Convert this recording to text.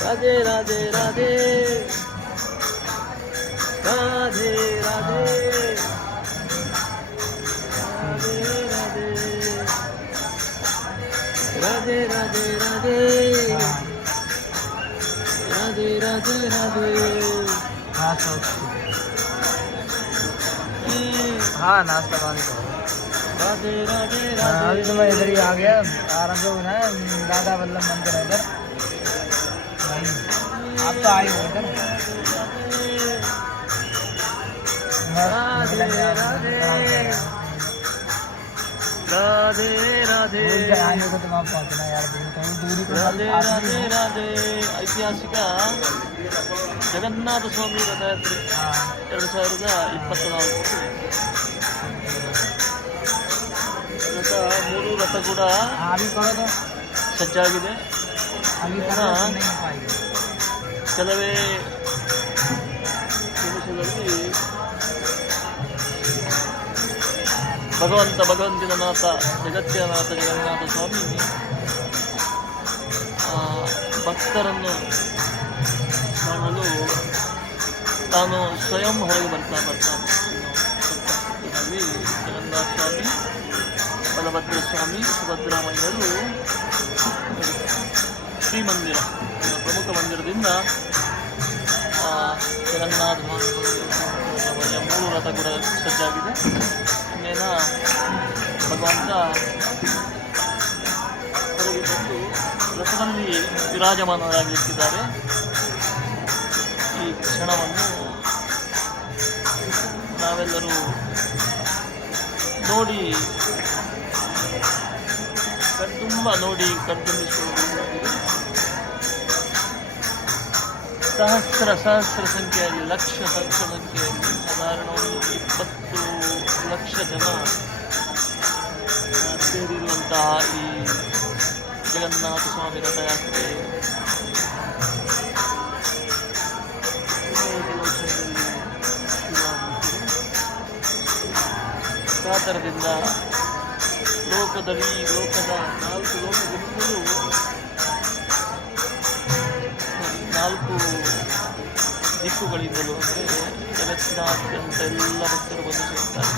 राधे राधे राधे राधे राधे राधे राधे राधे राधे राधे राधे हाँ नाश्ता पानी करो। राधे राधे अभी तो मैं इधर ही आ गया आराम से ना दादा वल्लभ मंदिर है इधर। आप तो आए हो इधर। राधे राधे राधे आने को तो वहाँ पहुँचना यार दूरी तो राधे राधे राधे ಐತಿಹಾಸಿಕ ಜಗನ್ನಾಥ ಸ್ವಾಮಿ ರಥಯಾತ್ರೆ 2024 ರಥ 3 ರಥ ಕೂಡ अभी करो तो ಸಜ್ಜಾಗಿದೆ. अभी करो तो नहीं हो पाएगी। ಕೆಲವೇ ನಿಮಿಷದಲ್ಲಿ ಭಗವಂತಿನ ನಾಥ ಜಗತ್ತಿನ ನಾಥ ಜಗನ್ನಾಥ ಸ್ವಾಮಿ ಭಕ್ತರನ್ನು ಕಾಣಲು ತಾನು ಸ್ವಯಂ ಹೊರಗೆ ಬರ್ತಾನೆ. ಜಗನ್ನಾಥ ಸ್ವಾಮಿ, ಬಲಭದ್ರ ಸ್ವಾಮಿ, ಸುಭದ್ರಾಮಯ್ಯರು ಶ್ರೀಮಂದಿರ ಪ್ರಮುಖ ಮಂದಿರದಿಂದ ಜಗನ್ನಾಥ ಸ್ವಾಮಿಯ 3 ರಥ ಕೂಡ ಸಜ್ಜಾಗಿದೆ. ಇನ್ನೇನ ಭಗವಂತ ಹೊರಗೆ ಬಂದು ರಥದಲ್ಲಿ ವಿರಾಜಮಾನರಾಗಲಿಕ್ಕಿದ್ದಾರೆ. ಈ ಕ್ಷಣವನ್ನು ನಾವೆಲ್ಲರೂ ನೋಡಿ ಕಣ್ತುಂಬಿಸಿಕೊಳ್ಳುವುದಾಗಿದೆ. ಸಹಸ್ರ ಸಂಖ್ಯೆಯಲ್ಲಿ, ಲಕ್ಷ ಸಂಖ್ಯೆಯಲ್ಲಿ, ಸಾಧಾರಣ 20 ಲಕ್ಷ ಜನ ಸೇರಿರುವಂತಹ ಈ ಜಗನ್ನಾಥ ಸ್ವಾಮಿ ರಥಯಾತ್ರೆ ಕಾತರದಿಂದ ಲೋಕದ 4 ಲೋಕದಿಂದಲೂ 4 ದಿಕ್ಕುಗಳಿಂದಲೂ ಅಂದರೆ ಜಗತ್ತಿನಾದ್ಯಂತ ಎಲ್ಲ ಭಕ್ತರು ಬಂದು ಸೇರ್ತಾರೆ.